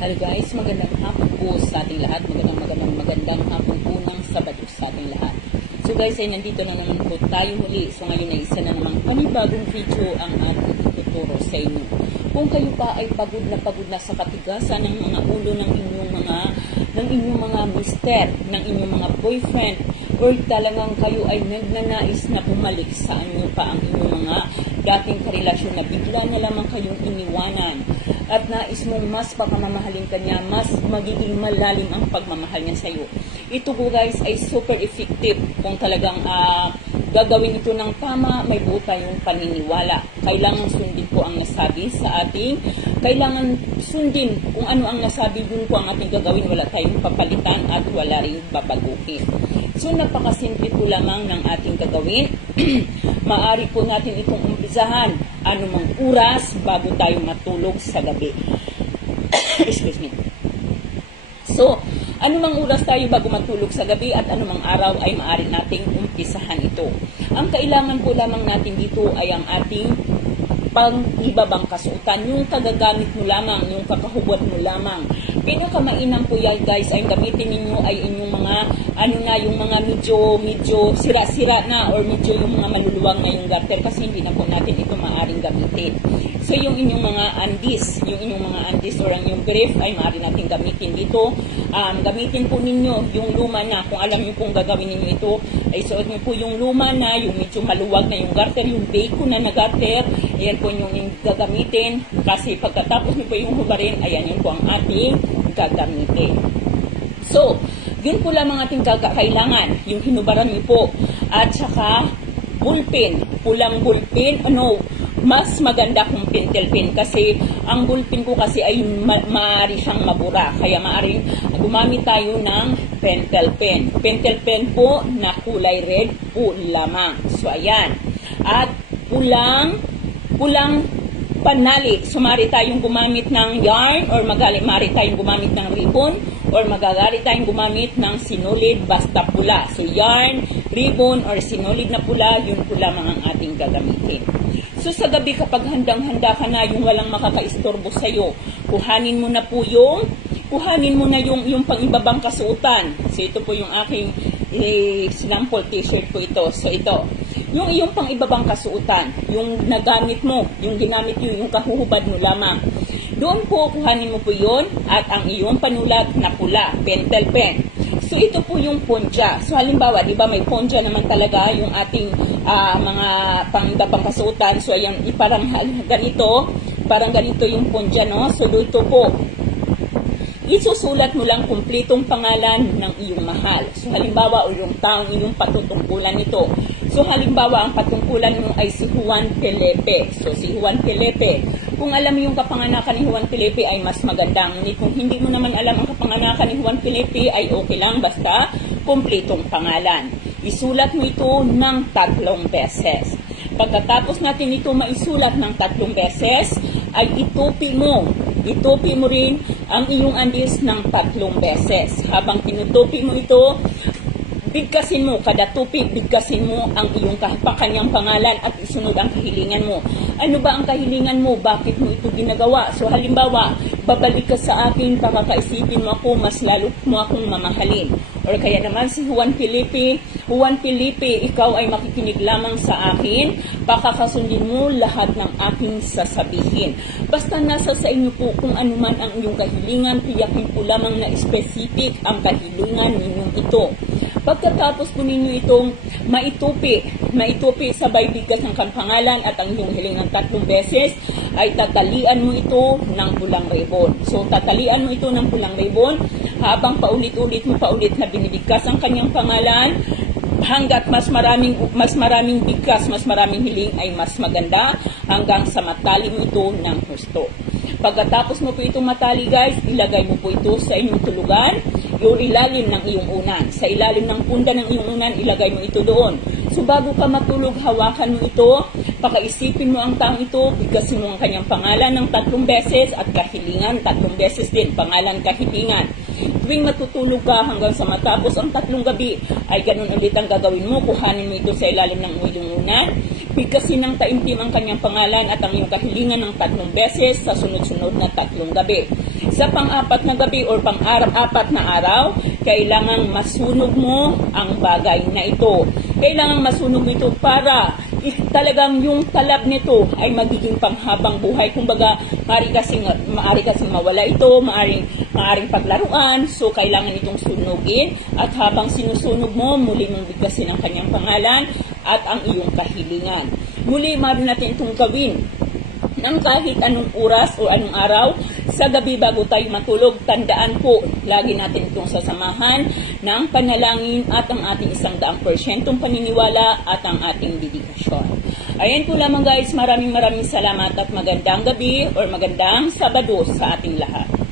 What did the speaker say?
Hello guys, magandang hapon po sa ating lahat. Magandang magandang magandang hapon po ng Sabado sa ating lahat. So guys, ay nandito na naman po tayo muli. So ngayon ay isa na namang panibagong video ang ating ituturo sa inyo. Kung kayo pa ay pagod na pagod na sa katigasan ng mga ulo ng inyong mga ng inyong mga mister, ng inyong mga boyfriend, or talagang kayo ay nagnanais na bumalik sa inyo pa ang inyong mga dating karelasyon na bigla na lamang kayong iniwanan at nais mong mas pagmamahalin kanya, mas magiging malalim ang pagmamahal niya sa iyo. Ito po guys ay super effective kung talagang ah, gagawin ito ng tama, may buo tayong paniniwala. Kailangan sundin po ang nasabi sa ating, kailangan sundin kung ano ang nasabi dun po ang ating gagawin, wala tayong papalitan at wala rin babaguhin. So napakasimple po lamang ng ating gagawin. Maari po natin itong umpisahan anumang oras bago tayo matulog sa gabi. Excuse me. So, anumang oras tayo bago matulog sa gabi at anumang araw ay maaari nating umpisahan ito. Ang kailangan po lamang natin dito ay ang ating pang ibabang kasuotan, yung kagagamit mo lamang, yung kakahubot mo lamang. Pinakamainam po guys, ay gamitin ninyo ay inyong mga, ano na, yung mga medyo, medyo sira-sira na or medyo yung mga maluluwang na yung garter kasi hindi na po natin ito maaring gamitin. So yung inyong mga andis, yung inyong mga andis or yung brief ay maaari natin gamitin dito. Um, gamitin po ninyo yung luma na, kung alam niyo kung gagawin ninyo ito, ay suot niyo po yung luma na, yung medyo maluwag na yung garter, yung bacon na na garter, ayan po yung gagamitin. Kasi pagkatapos niyo po yung hubarin, ayan yun po ang ating gagamitin. So, yun po lamang ating kailangan, yung hinubaran niyo po. At saka, bullpen, pulang bullpen, ano, mas maganda kung pentel pen kasi ang bullpen ko kasi ay ma- maaari siyang mabura. Kaya maaari gumamit tayo ng pentel pen. Pentel pen po na kulay red po lamang. So, ayan. At pulang, pulang panali. Sumari tayong gumamit ng yarn or magali, maaari tayong gumamit ng ribbon or magagari tayong gumamit ng sinulid basta pula. So, yarn, ribbon, or sinulid na pula, yun po lamang ang ating gagamitin. So sa gabi kapag handang-handa ka na yung walang makakaistorbo sa iyo, kuhanin mo na po yung kuhanin mo na yung yung pangibabang kasuotan. So ito po yung aking eh, sample t-shirt po ito. So ito, yung iyong pangibabang kasuotan, yung nagamit mo, yung ginamit yun, yung kahuhubad mo lamang. Doon po kuhanin mo po yun at ang iyong panulat na pula, pentel pen. So ito po yung ponja. So halimbawa, 'di ba may ponja naman talaga yung ating ah, mga panggabang kasuotan. So ayan, parang ganito, parang ganito yung ponja, no? So dito po, isusulat mo lang kumpletong pangalan ng iyong mahal. So halimbawa, o yung taong iyong patutungkulan nito. So halimbawa, ang patungkulan mo ay si Juan Pelepe. So si Juan Pelepe, kung alam mo yung kapanganakan ni Juan Pelepe ay mas maganda. Ngunit kung hindi mo naman alam ang kapanganakan ni Juan Pelepe ay okay lang basta kumpletong pangalan. Isulat mo ito ng tatlong beses. Pagkatapos natin ito maisulat ng tatlong beses, ay itupi mo. Itupi mo rin ang iyong andis ng tatlong beses. Habang tinutupi mo ito, bigkasin mo, kada tupi, bigkasin mo ang iyong kanyang pangalan at isunod ang kahilingan mo. Ano ba ang kahilingan mo? Bakit mo ito ginagawa? So halimbawa, babalik ka sa akin, pakakaisipin mo ako, mas lalo mo akong mamahalin. Or kaya naman si Juan Felipe, Juan Felipe, ikaw ay makikinig lamang sa akin, pakakasundin mo lahat ng aking sasabihin. Basta nasa sa inyo po kung ano man ang iyong kahilingan, tiyakin po lamang na specific ang kahilingan ninyong ito. Pagkatapos po ninyo itong maitupi, maitupi sabay bigkas ng pangalan at ang iyong hilingan tatlong beses, ay tatalian mo ito ng pulang ribbon. So, tatalian mo ito ng pulang ribbon habang paulit-ulit mo paulit na binibigkas ang kanyang pangalan hanggat mas maraming mas maraming bigkas, mas maraming hiling ay mas maganda hanggang sa matali mo ito ng husto. Pagkatapos mo po itong matali guys, ilagay mo po ito sa inyong tulugan, yung ilalim ng iyong unan. Sa ilalim ng punda ng iyong unan, ilagay mo ito doon. So bago ka matulog, hawakan mo ito, pakaisipin mo ang taong ito, bigkasin mo ang kanyang pangalan ng tatlong beses at kahilingan, tatlong beses din, pangalan kahilingan. Tuwing matutulog ka hanggang sa matapos ang tatlong gabi, ay ganun ulit ang gagawin mo, kuhanin mo ito sa ilalim ng iyong unan, bigkasin ng taimtim ang kanyang pangalan at ang iyong kahilingan ng tatlong beses sa sunod-sunod na tatlong gabi. Sa pang-apat na gabi or pang-apat na araw, kailangang masunog mo ang bagay na ito. Kailangang masunog ito para talagang yung talab nito ay magiging panghabang buhay. Kumbaga, maaari kasing, maaari kasing mawala ito, maaring, maaring paglaruan, so kailangan itong sunugin. At habang sinusunog mo, muli mong bigkasin ang kanyang pangalan at ang iyong kahilingan. Muli, maaari natin itong gawin ng kahit anong oras o anong araw sa gabi bago tayo matulog, tandaan po, lagi natin itong sasamahan ng panalangin at ang ating isang daang persyentong paniniwala at ang ating dedikasyon. Ayan po lamang guys, maraming maraming salamat at magandang gabi or magandang Sabado sa ating lahat.